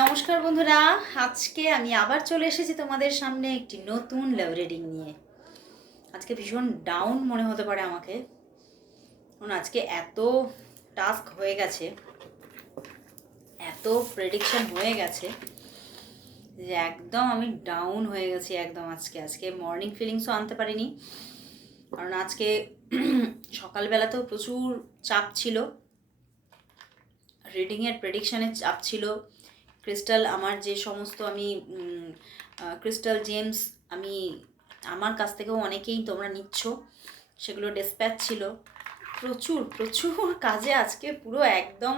নমস্কার বন্ধুরা, আজকে আমি আবার চলে এসেছি তোমাদের সামনে একটি নতুন লাভ রিডিং নিয়ে। আজকে ভীষণ ডাউন মনে হতে পারে আমাকে, কারণ আজকে এত টাস্ক হয়ে গেছে, এত প্রেডিকশন হয়ে গেছে যে একদম আমি ডাউন হয়ে গেছি একদম। আজকে মর্নিং ফিলিংসও আনতে পারিনি, কারণ আজকে সকালবেলাতেও প্রচুর চাপ ছিল, রিডিংয়ের প্রেডিকশানের চাপ ছিল। ক্রিস্টাল আমার যে সমস্ত আমি ক্রিস্টাল জেমস আমি আমার কাছ থেকেও অনেকেই তোমরা নিচ্ছ, সেগুলো ডিসপ্যাচ ছিল। প্রচুর প্রচুর কাজে আজকে পুরো একদম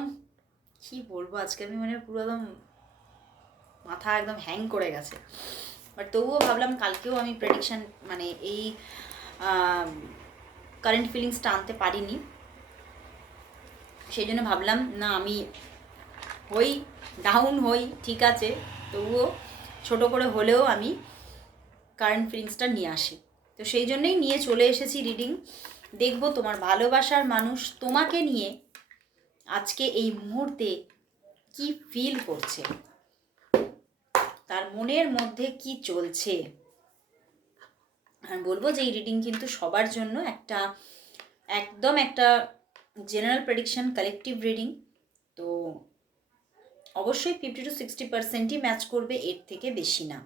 কি বলবো, আজকে আমি মানে পুরো একদম মাথা একদম হ্যাং করে গেছে। বাট তবুও ভাবলাম কালকেও আমি প্রেডিকশান মানে এই কারেন্ট ফিলিংসটা আনতে পারিনি, সেই জন্য ভাবলাম না আমি ডাউন হই ঠিক আছে, তবুও ছোট করে হলেও আমি কারেন্ট ফিলিংসটা নিয়ে আসি। তো সেই জন্যই নিয়ে চলে এসেছি রিডিং। দেখব তোমার ভালোবাসার মানুষ তোমাকে নিয়ে আজকে এই মুহূর্তে কি ফিল করছে, তার মনের মধ্যে কি চলছে। আর বলবো যে এই রিডিং কিন্তু সবার জন্য একদম একটা জেনারেল প্রেডিকশন, কালেকটিভ রিডিং। তো অবশ্যই 50-60%ই ম্যাচ করবে, এর থেকে বেশি না।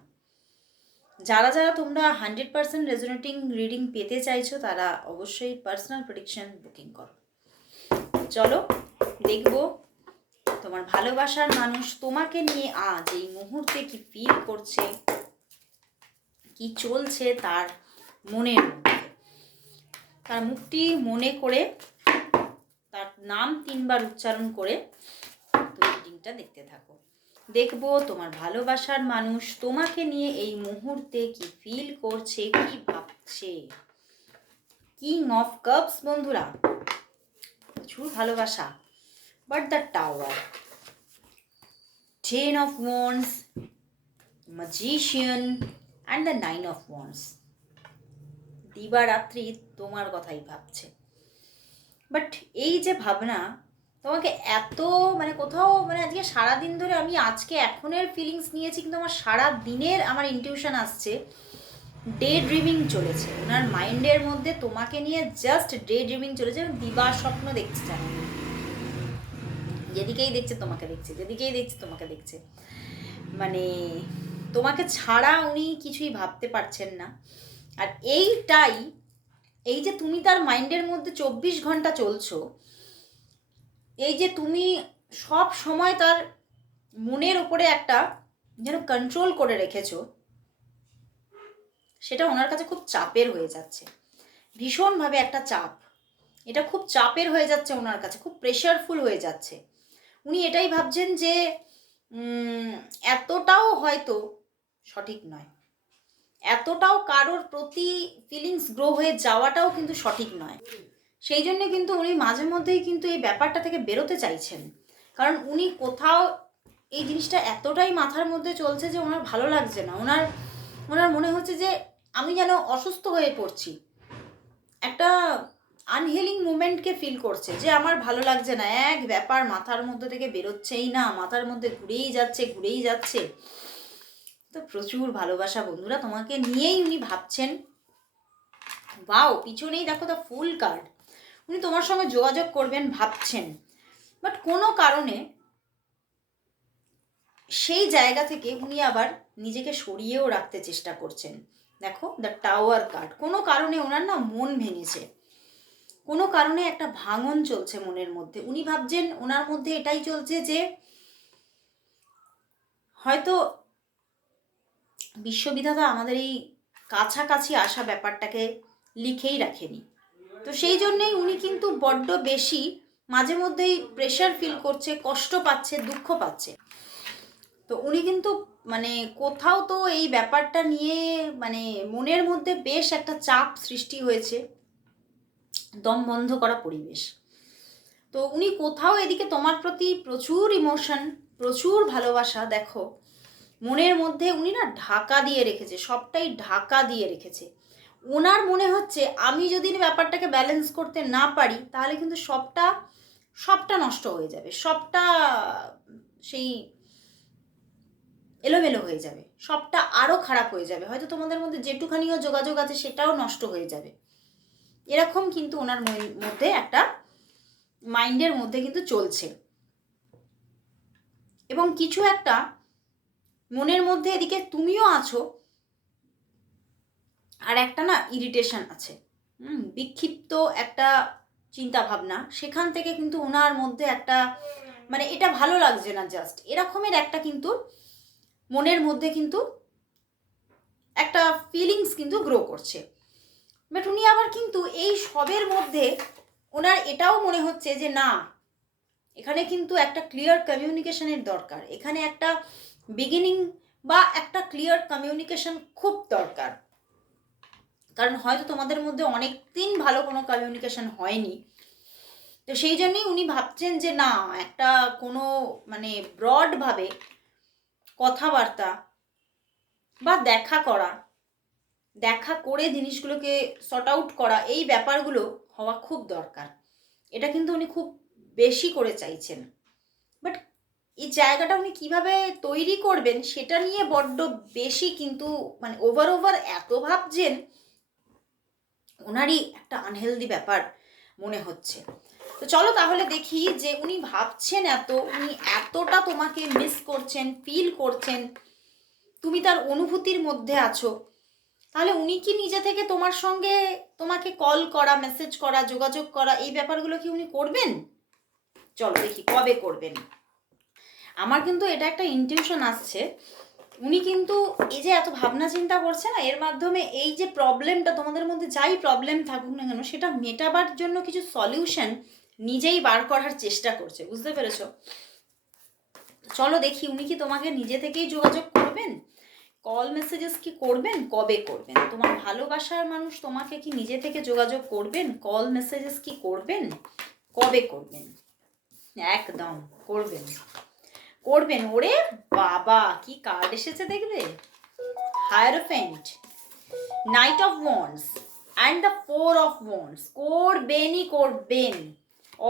যারা যারা তোমরা 100% রেজোনেটিং রিডিং পেতে চাইছো তারা অবশ্যই পার্সোনাল প্রেডিকশন বুকিং করো। চলো দেখবো তোমার ভালোবাসার মানুষ তোমাকে নিয়ে আজ এই মুহূর্তে কি ফিল করছে, কি চলছে তার মনের মধ্যে। তার মুখটি মনে করে, তার নাম 3 বার উচ্চারণ করে তুমি রিডিংটা দেখতে থাকো। দেখবো তোমার ভালোবাসার মানুষ তোমাকে নিয়ে এই মুহূর্তে কি ফিল করছে, কি ভাবছে। কিং অফ কাপস বন্ধুরা, প্রচুর ভালোবাসা। But the tower, 10 of wands, magician and the 9 of wands. দিবারাত্রি তোমার কথাই ভাবছে। বাট এই যে ভাবনা তোমাকে এত মানে কোথাও মানে আজকে সারাদিন ধরে আমি আজকে এখনের ফিলিংস নিয়েছি, কিন্তু আমার সারা দিনের আমার ইনটিউশন আসছে ডে ড্রিমিং চলেছে ওনার মাইন্ডের মধ্যে, তোমাকে নিয়ে জাস্ট ডে ড্রিমিং চলেছে। দিবা স্বপ্ন দেখছে, জানো, যেদিকেই দেখছে তোমাকে দেখছে, যেদিকেই দেখছে তোমাকে দেখছে, মানে তোমাকে ছাড়া উনি কিছুই ভাবতে পারছেন না। আর এই যে তুমি তার মাইন্ডের মধ্যে 24 ঘন্টা চলছো, এই যে তুমি সব সময় তার মনের ওপরে একটা যেন কন্ট্রোল করে রেখেছো, সেটা ওনার কাছে খুব চাপের হয়ে যাচ্ছে, ভীষণভাবে একটা চাপ। এটা খুব চাপের হয়ে যাচ্ছে ওনার কাছে, খুব প্রেশারফুল হয়ে যাচ্ছে। উনি এটাই ভাবছেন যে এতটাও হয়তো সঠিক নয়, এতটাও কারোর প্রতি ফিলিংস গ্রো হয়ে যাওয়াটাও কিন্তু সঠিক নয়। সেই জন্য কিন্তু উনি মাঝে মধ্যেই কিন্তু এই ব্যাপারটা থেকে বেরোতে চাইছেন, কারণ উনি কোথাও এই জিনিসটা এতটাই মাথার মধ্যে চলছে যে ওনার ভালো লাগছে না। ওনার মনে হচ্ছে যে আমি যেন অসুস্থ হয়ে পড়ছি, একটা আনহিলিং মুভমেন্টকে ফিল করছে যে আমার ভালো লাগছে না, এক ব্যাপার মাথার মধ্যে থেকে বেরোচ্ছেই না, মাথার মধ্যে ঘুরেই যাচ্ছে। তো প্রচুর ভালোবাসা বন্ধুরা, তোমাকে নিয়েই উনি ভাবছেন। বাও, পিছনেই দেখো দ্য ফুল কার্ড। উনি তোমার সঙ্গে যোগাযোগ করবেন ভাবছেন, বাট কোনো কারণে সেই জায়গা থেকে উনি আবার নিজেকে সরিয়েও রাখতে চেষ্টা করছেন। দেখো দ্য টাওয়ার কার্ড, কোনো কারণে ওনার না মন ভেঙেছে, কোনো কারণে একটা ভাঙন চলছে মনের মধ্যে। উনি ভাবছেন, ওনার মধ্যে এটাই চলছে যে হয়তো বিশ্ববিধাতা আমাদের এই কাছাকাছি আসা ব্যাপারটাকে লিখেই রাখেনি। তো সেই জন্যেই উনি কিন্তু বড্ড বেশি মাঝে মধ্যেই প্রেশার ফিল করছে, কষ্ট পাচ্ছে, দুঃখ পাচ্ছে। তো উনি কিন্তু মানে কোথাও তো এই ব্যাপারটা নিয়ে মানে মনের মধ্যে বেশ একটা চাপ সৃষ্টি হয়েছে, দম বন্ধ করা পরিবেশ। তো উনি কোথাও এদিকে তোমার প্রতি প্রচুর ইমোশন, প্রচুর ভালোবাসা দেখো মনের মধ্যে উনি না ঢাকা দিয়ে রেখেছে, সবটাই ঢাকা দিয়ে রেখেছে। ওনার মনে হচ্ছে আমি যদি ব্যাপারটাকে ব্যালেন্স করতে না পারি তাহলে কিন্তু সবটা নষ্ট হয়ে যাবে, সবটা সেই এলোমেলো হয়ে যাবে, সবটা আরও খারাপ হয়ে যাবে, হয়তো তোমাদের মধ্যে যেটুখানিও যোগাযোগ আছে সেটাও নষ্ট হয়ে যাবে। এরকম কিন্তু ওনার মধ্যে একটা মাইন্ডের মধ্যে কিন্তু চলছে। এবং কিছু একটা মনের মধ্যে এদিকে তুমিও আছো, আর একটা না ইরিটেশন আছে, বিক্ষিপ্ত একটা চিন্তা ভাবনা, সেখান থেকে কিন্তু ওনার মধ্যে একটা মানে এটা ভালো লাগছে না, জাস্ট এরকমের একটা কিন্তু মনের মধ্যে কিন্তু একটা ফিলিংস কিন্তু গ্রো করছে। বাট উনি আবার কিন্তু এই সবের মধ্যে ওনার এটাও মনে হচ্ছে যে না, এখানে কিন্তু একটা ক্লিয়ার কমিউনিকেশনের দরকার, এখানে একটা বিগিনিং বা একটা ক্লিয়ার কমিউনিকেশন খুব দরকার। কারণ হয়তো তোমাদের মধ্যে অনেক দিন ভালো কোনো কমিউনিকেশন হয়নি, তো সেই জন্যই উনি ভাবছেন যে না, একটা কোনো মানে ব্রডভাবে কথাবার্তা বা দেখা করে জিনিসগুলোকে সর্ট আউট করা, এই ব্যাপারগুলো হওয়া খুব দরকার। এটা কিন্তু উনি খুব বেশি করে চাইছেন। বাট এই জায়গাটা উনি কিভাবে তৈরি করবেন সেটা নিয়ে বড্ড বেশি কিন্তু মানে ওভার এত ভাবছেন, ওনারই একটা আনহেলদি ব্যাপার মনে হচ্ছে। তো চলো তাহলে দেখি যে উনি ভাবছেন এত, উনি এতটা তোমাকে মিস করছেন, ফিল করছেন, তুমি তার অনুভূতির মধ্যে আছো, তাহলে উনি কি নিজে থেকে তোমার সঙ্গে তোমাকে কল করা, মেসেজ করা, যোগাযোগ করা, এই ব্যাপারগুলো কি উনি করবেন? চলো দেখি কবে করবেন। আমার কিন্তু এটা একটা ইনটিউশন আসছে, উনি কিন্তু এই যে এত ভাবনা চিন্তা করছে না, এর মাধ্যমে এই যে প্রবলেমটা তোমাদের মধ্যে যাই প্রবলেম থাকুক না কেন, সেটা মেটাবার জন্য কিছু সলিউশন নিজেই বার করার চেষ্টা করছে, বুঝতে পেরেছো? চলো দেখি উনি কি তোমাকে নিজে থেকেই যোগাযোগ করবেন, কল মেসেজেস কি করবেন, কবে করবেন? তোমার ভালোবাসার মানুষ তোমাকে কি নিজে থেকে যোগাযোগ করবেন, কল মেসেজেস কি করবেন, কবে করবেন? একদম করবেন, করবেন। ওরে বাবা, কি কার্ড এসেছে দেখবে, hierophant, knight of wands and the 4 of wands. করবেনই করবেন,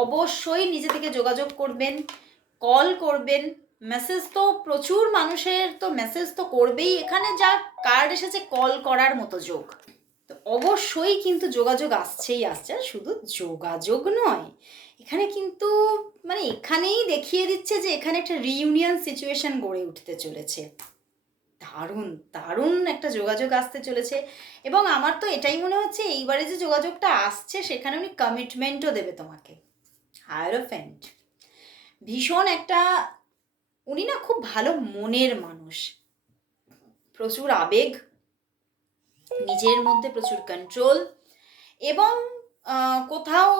অবশ্যই নিজে থেকে যোগাযোগ করবেন, কল করবেন, মেসেজ তো প্রচুর মানুষের তো মেসেজ তো করবেই, এখানে যা কার্ড এসেছে কল করার মতো যোগ, তো অবশ্যই কিন্তু যোগাযোগ আসছেই আসছে। শুধু যোগাযোগ নয়, এখানে কিন্তু মানে এখানেই দেখিয়ে দিচ্ছে যে এখানে একটা রিইউনিয়ন সিচুয়েশন গড়ে উঠতে চলেছে, দারুণ দারুণ একটা যোগাযোগ আসতে চলেছে। এবং আমার তো এটাই মনে হচ্ছে এইবারে যে যোগাযোগটা আসছে সেখানে উনি কমিটমেন্টও দেবে তোমাকে। হায়ারোফেন্ট ভীষণ একটা, উনি না খুব ভালো মনের মানুষ, প্রচুর আবেগ, নিজের মধ্যে প্রচুর কন্ট্রোল, এবং কোথাও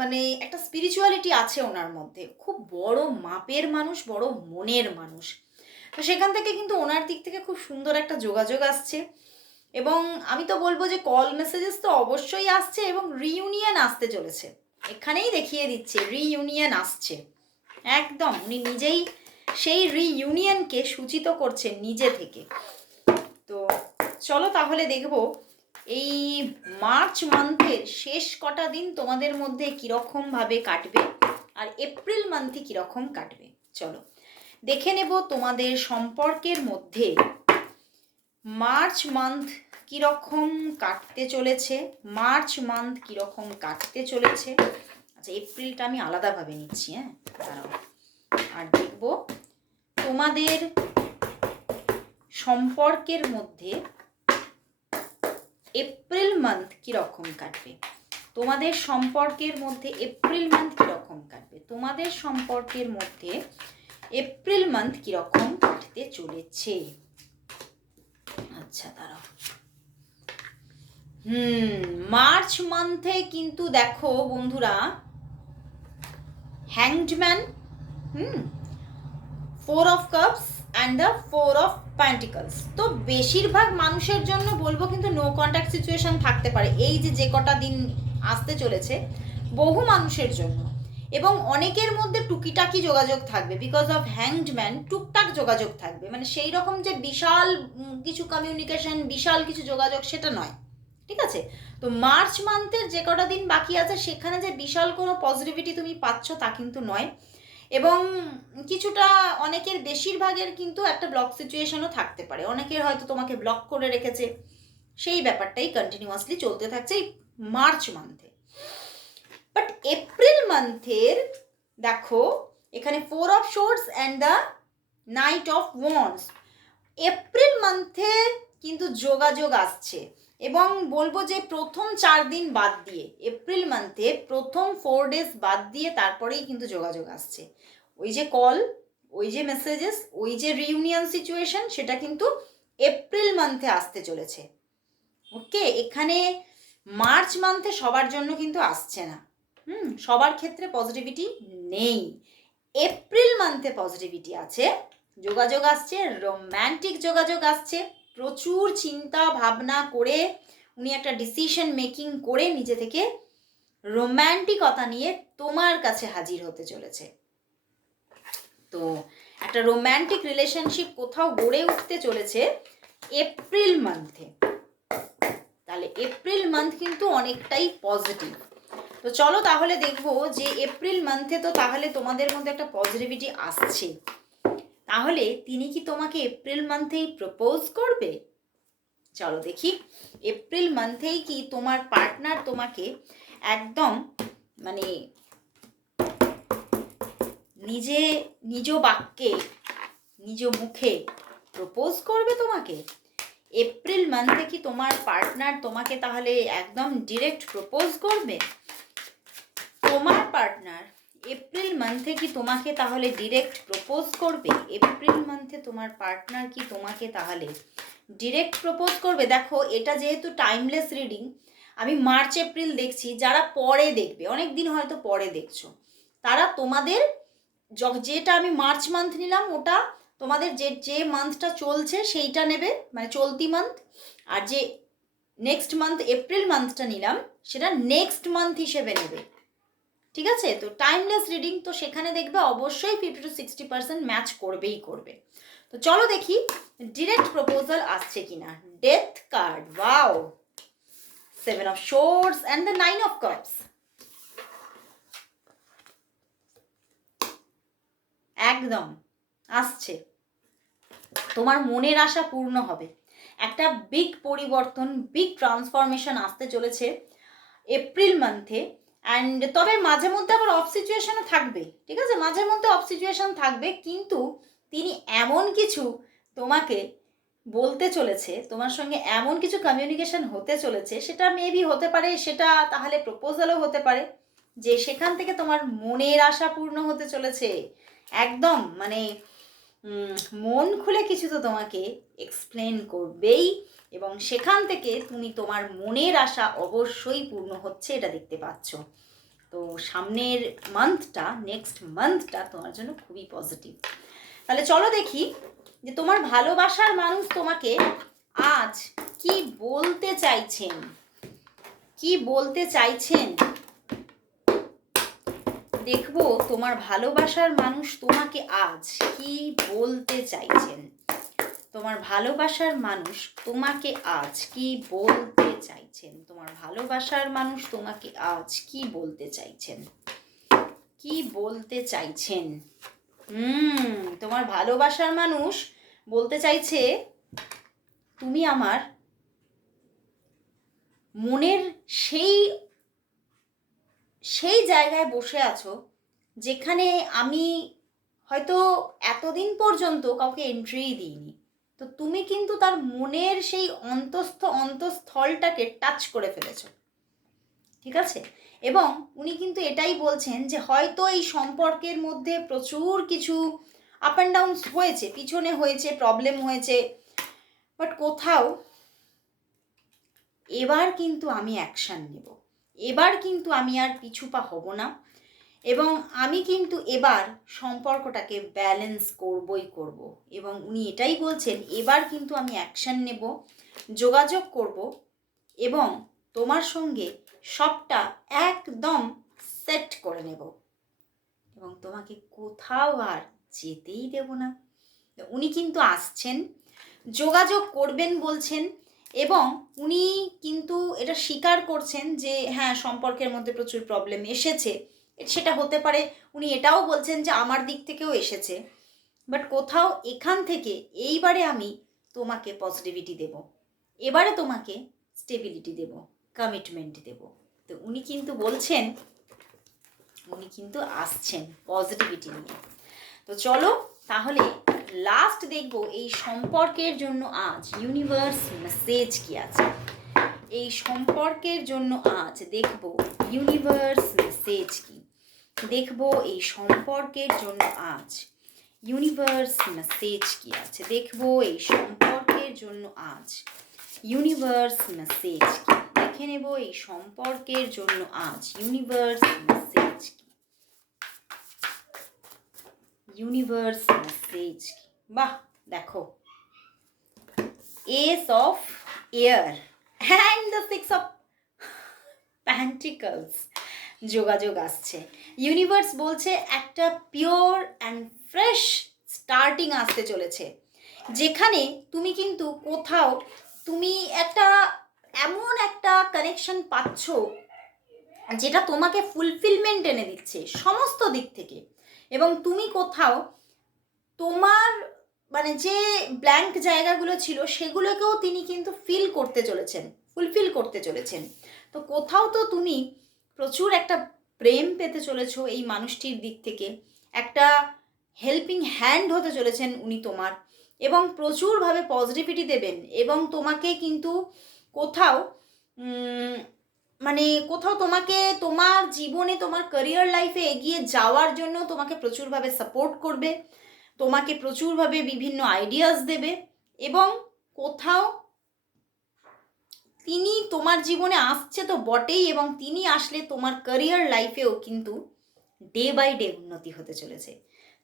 মানে একটা স্পিরিচুয়ালিটি আছে ওনার মধ্যে, খুব বড় মাপের মানুষ, বড় মনের মানুষ। তো সেখান থেকে কিন্তু ওনার দিক থেকে খুব সুন্দর একটা যোগাযোগ আসছে। এবং আমি তো বলবো যে কল মেসেজেস তো অবশ্যই আসছে, এবং রিইউনিয়ন আসতে চলেছে, এখানেই দেখিয়ে দিচ্ছে রিইউনিয়ন আসছে একদম। উনি নিজেই সেই রিইউনিয়নকে সূচিত করছেন নিজে থেকে। তো চলো তাহলে দেখবো এই মার্চ মান্থের শেষ কটা দিন তোমাদের মধ্যে কীরকমভাবে কাটবে, আর এপ্রিল মান্থে কীরকম কাটবে। চলো দেখে নেব তোমাদের সম্পর্কের মধ্যে মার্চ মান্থ কীরকম কাটতে চলেছে, মার্চ মান্থ কীরকম কাটতে চলেছে। আচ্ছা, এপ্রিলটা আমি আলাদাভাবে নিচ্ছি, হ্যাঁ দাঁড়াও। আর দেখব তোমাদের সম্পর্কের মধ্যে এপ্রিল মান্থ কীরকম কাটবে, তোমাদের সম্পর্কের মধ্যে এপ্রিল মান্থ কীরকম কাটবে, তোমাদের সম্পর্কের মধ্যে এপ্রিল মান্থ কীরকম কাটতে চলেছে। আচ্ছা দাঁড়াও, মার্চ মান্থে কিন্তু দেখো বন্ধুরা, hanged man, 4 of cups and the 4 of pentacles. তো বেশিরভাগ মানুষের জন্য বলবো কিন্তু নো কন্ট্যাক্ট সিচুয়েশন থাকতে পারে এই যে কটা দিন আসতে চলেছে, বহু মানুষের জন্য। এবং অনেকের মধ্যে টুকিটাকি যোগাযোগ থাকবে, বিকজ অফ হ্যাংড ম্যান টুকটাক যোগাযোগ থাকবে, মানে সেই রকম যে বিশাল কিছু কমিউনিকেশন, বিশাল কিছু যোগাযোগ সেটা নয়, ঠিক আছে? তো মার্চ মান্থের যে কটা দিন বাকি আছে সেখানে যে বিশাল কোনো পজিটিভিটি তুমি পাচ্ছ তা কিন্তু নয়। এবং কিছুটা অনেকের বেশিরভাগের কিন্তু একটা ব্লক সিচুয়েশনও থাকতে পারে, অনেকের হয়তো তোমাকে ব্লক করে রেখেছে, সেই ব্যাপারটাই কন্টিনিউয়াসলি চলতে থাকছে এই মার্চ মান্থে। বাট এপ্রিল মান্থের দেখো এখানে 4 of swords and the knight of wands, April মান্থে কিন্তু যোগাযোগ আসছে, এবং বলবো যে প্রথম 4 দিন বাদ দিয়ে, এপ্রিল মান্থে প্রথম 4 ডেজ বাদ দিয়ে তারপরেই কিন্তু যোগাযোগ আসছে। ওই যে কল, ওই যে মেসেজেস, ওই যে রিউনিয়ন সিচুয়েশন, সেটা কিন্তু এপ্রিল মান্থে আসতে চলেছে। ওকে, এখানে মার্চ মান্থে সবার জন্য কিন্তু আসছে না, সবার ক্ষেত্রে পজিটিভিটি নেই। এপ্রিল মান্থে পজিটিভিটি আছে, যোগাযোগ আসছে, রোম্যান্টিক যোগাযোগ আসছে, প্রচুর চিন্তা ভাবনা করে উনি একটা ডিসিশন মেকিং করে নিজে থেকে রোম্যান্টিকতা নিয়ে তোমার কাছে হাজির হতে চলেছে। তো একটা রোম্যান্টিক রিলেশনশিপ কোথাও গড়ে উঠতে চলেছে এপ্রিল মান্থে। তাহলে এপ্রিল মান্থ কিন্তু অনেকটাই পজিটিভ। তো চলো তাহলে দেখবো যে এপ্রিল মান্থে তো তাহলে তোমাদের মধ্যে একটা পজিটিভিটি আসছে, তাহলে তিনি কি তোমাকে এপ্রিল মান্থেই প্রপোজ করবে? চলো দেখি, এপ্রিল মান্থেই কি তোমার পার্টনার তোমাকে একদম মানে নিজ বাক্যে, নিজ মুখে প্রপোজ করবে তোমাকে? এপ্রিল মান্থে কি তোমার পার্টনার তোমাকে তাহলে একদম ডিরেক্ট প্রপোজ করবে? তোমার পার্টনার এপ্রিল মান্থে কি তোমাকে তাহলে ডিরেক্ট প্রপোজ করবে? এপ্রিল মান্থে তোমার পার্টনার কি তোমাকে তাহলে ডিরেক্ট প্রপোজ করবে? দেখো এটা যেহেতু টাইমলেস রিডিং, আমি মার্চ এপ্রিল দেখছি, যারা পরে দেখবে, অনেক দিন হয়তো পরে দেখছো, তারা তোমাদের যেটা আমি মার্চ মান্থ নিলাম ওটা তোমাদের যে মান্থটা চলছে সেইটা নেবে, মানে চলতি মান্থ, আর যে নেক্সট মান্থ এপ্রিল মান্থটা নিলাম সেটা নেক্সট মান্থ হিসেবে নেবে, ঠিক আছে? তো টাইমলেস রিডিং, তো সেখানে দেখবে অবশ্যই 50 to 60% ম্যাচ করবেই করবে। তো চলো দেখি ডিরেক্ট প্রপোজাল আসছে কিনা। Death card, wow, 7 of swords and the 9 of cups. একদম আসছে, তোমার মনের আশা পূর্ণ হবে, একটা বিগ পরিবর্তন, বিগ ট্রান্সফরমেশন আসতে চলেছে এপ্রিল মান্থে। অ্যান্ড তবে মাঝে মধ্যে আবার অফ সিচুয়েশনও থাকবে, ঠিক আছে? মাঝে মধ্যে অফ সিচুয়েশন থাকবে, কিন্তু তিনি এমন কিছু তোমাকে বলতে চলেছে, তোমার সঙ্গে এমন কিছু কমিউনিকেশন হতে চলেছে, সেটা মেবি হতে পারে, সেটা তাহলে প্রপোজালও হতে পারে, যে সেখান থেকে তোমার মনের আশা পূর্ণ হতে চলেছে। একদম মানে মন খুলে কিছু তো তোমাকে এক্সপ্লেন করবেই, এবং সেখান থেকে তুমি তোমার মনের আশা অবশ্যই পূর্ণ হচ্ছে, এটা দেখতে পাচ্ছ। তো সামনের মান্থটা, নেক্সট মান্থটা তোমার জন্য খুবই পজিটিভ। তাহলে চলো দেখি যে তোমার ভালোবাসার মানুষ তোমাকে আজ কি বলতে চাইছেন, কি বলতে চাইছেন। দেখবো তোমার ভালোবাসার মানুষ তোমাকে আজ কি বলতে চাইছেন, তোমার ভালোবাসার মানুষ তোমাকে আজ কি বলতে চাইছেন, তোমার ভালোবাসার মানুষ তোমাকে আজ কি বলতে চাইছেন, কি বলতে চাইছেন। তোমার ভালোবাসার মানুষ বলতে চাইছে তুমি আমার মনের সেই জায়গায় বসে আছো যেখানে আমি হয়তো এতদিন পর্যন্ত কাউকে এন্ট্রিই দিইনি, তো তুমি কিন্তু তার মনের সেই অন্তঃস্থলটাকে টাচ করে ফেলেছো, ঠিক আছে? এবং উনি কিন্তু এটাই বলছেন যে হয়তো এই সম্পর্কের মধ্যে প্রচুর কিছু আপ অ্যান্ড ডাউনস হয়েছে, পিছনে হয়েছে, প্রবলেম হয়েছে, বাট কোথাও এবার কিন্তু আমি অ্যাকশান নেব, এবার কিন্তু আমি আর পিছুপা হব না, এবং আমি কিন্তু এবার সম্পর্কটাকে ব্যালেন্স করবই করব। এবং উনি এটাই বলছেন এবার কিন্তু আমি অ্যাকশান নেব, যোগাযোগ করব, এবং তোমার সঙ্গে সবটা একদম সেট করে নেব, এবং তোমাকে কোথাও আর যেতেই দেব না। উনি কিন্তু আসছেন, যোগাযোগ করবেন বলছেন, এবং উনি কিন্তু এটা স্বীকার করছেন যে হ্যাঁ সম্পর্কের মধ্যে প্রচুর প্রবলেম এসেছে, সেটা হতে পারে উনি এটাও বলছেন যে আমার দিক থেকেও এসেছে, বাট কোথাও এখান থেকে এইবারে আমি তোমাকে পজিটিভিটি দেব, এবারে তোমাকে স্টেবিলিটি দেব, কমিটমেন্ট দেব। তো উনি কিন্তু বলছেন, উনি কিন্তু আসছেন পজিটিভিটি নিয়ে। তো চলো তাহলে লাস্ট দেখব এই সম্পর্কের জন্য আজ ইউনিভার্স মেসেজ কি আছে। এই সম্পর্কের জন্য আজ দেখব ইউনিভার্স মেসেজ কি, দেখব এই সম্পর্কের জন্য আজ ইউনিভার্স মেসেজ কি আছে, দেখব এই সম্পর্কের জন্য আজ ইউনিভার্স মেসেজ কি, দেখে নেব এই সম্পর্কের জন্য আজ ইউনিভার্স মেসেজ কি, ইউনিভার্স মেসেজ কি। বাহ, দেখো S of air and the six of pentacles যোগাযোগ আসছে। ইউনিভার্স বলছে একটা পিওর অ্যান্ড ফ্রেশ স্টার্টিং আসতে চলেছে, যেখানে তুমি কিন্তু কোথাও তুমি একটা এমন একটা কানেকশন পাচ্ছ যেটা তোমাকে ফুলফিলমেন্ট এনে দিচ্ছে সমস্ত দিক থেকে, এবং তুমি কোথাও তোমার মানে যে ব্ল্যাঙ্ক জায়গাগুলো ছিল সেগুলোকেও তিনি কিন্তু ফিল করতে চলেছেন, ফুলফিল করতে চলেছেন। তো কোথাও তো তুমি প্রচুর একটা প্রেম পেতে চলেছো এই মানুষটির দিক থেকে, একটা হেল্পিং হ্যান্ড হতে চলেছেন উনি তোমার, এবং প্রচুরভাবে পজিটিভিটি দেবেন, এবং তোমাকে কিন্তু কোথাও মানে কোথাও তোমাকে তোমার জীবনে তোমার ক্যারিয়ার লাইফে এগিয়ে যাওয়ার জন্য তোমাকে প্রচুরভাবে সাপোর্ট করবে, তোমাকে প্রচুরভাবে বিভিন্ন আইডিয়াস দেবে, এবং কোথাও তিনি তোমার জীবনে আসছে তো বটেই, এবং তিনি আসলে তোমার ক্যারিয়ার লাইফেও কিন্তু ডে বাই ডে উন্নতি হতে চলেছে।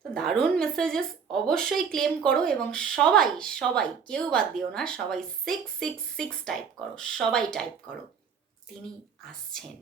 তো দারুণ মেসেজেস, অবশ্যই ক্লেম করো, এবং সবাই সবাই কেউ বাদ দিও না, সবাই 666 টাইপ করো, সবাই টাইপ করো, তিনি আসছেন।